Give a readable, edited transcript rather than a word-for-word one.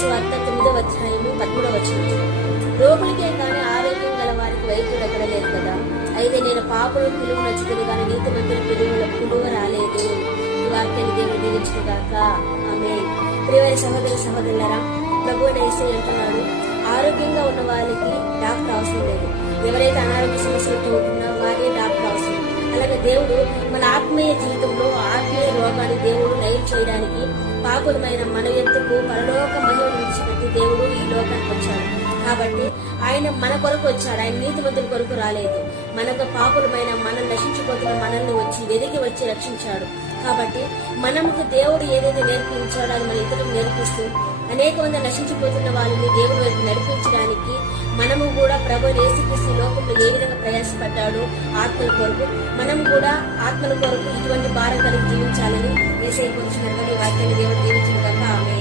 సువార్త 9వ అధ్యాయము 13వ వచనం. రోగులకే కానీ ఆరోగ్యం గల వారికి వైద్యుడు ఎక్కడ లేదు కదా. అయితే నేను పాపులు పిలువ నచ్చుతుంది కానీ నీతిమంతుల పిలువ రాలేదు. ఈ వాక్యాన్ని దేవుడు దీవించుగాక. ఆమేన్. ప్రియమైన సహోదర సహోదరులారా, ప్రభువు యేసయ్య అంటున్నాడు, ఆరోగ్యంగా ఉన్న వాళ్ళకి డాక్టర్ అవసరం లేదు. ఎవరైతే అనారోగ్య సమస్యలతో ఉంటున్నా వారే డాక్టర్ అవసరం. అలాగే దేవుడు మన ఆత్మీయ జీవితంలో ఆత్మీయ రోగాన్ని దేవుడు నయం చేయడానికి పాపులమైన మన ఎత్తుకు పరలోక మహిమను విడిచిపెట్టి దేవుడు ఈ లోకానికి వచ్చాడు. కాబట్టి ఆయన మన కొరకు వచ్చాడు. ఆయన నీతిమంతుల కొరకు రాలేదు. మనకు పాపులమైన మనం నశించిపోతున్న మనల్ని వెదికి వచ్చి రక్షించాడు. కాబట్టి మనకు దేవుడు ఏదైతే నేర్పించాడో అది మన ఇతరులకు నేర్పిస్తూ అనేక మంది నశించిపోతున్న వాళ్ళని దేవుడు వైపు నడిపించడానికి మనము కూడా ప్రభు యేసుక్రీస్తు లోకంలో ఏ విధంగా ప్రయాసపడ్డాడు ఆత్మల కొరకు, మనం కూడా ఆత్మల కొరకు ఇటువంటి భారం కలిగి జీవించాలని యేసయ్య కూర్చున్న వాక్యాన్ని దేవుడు దీవించిన కనుక ఆమె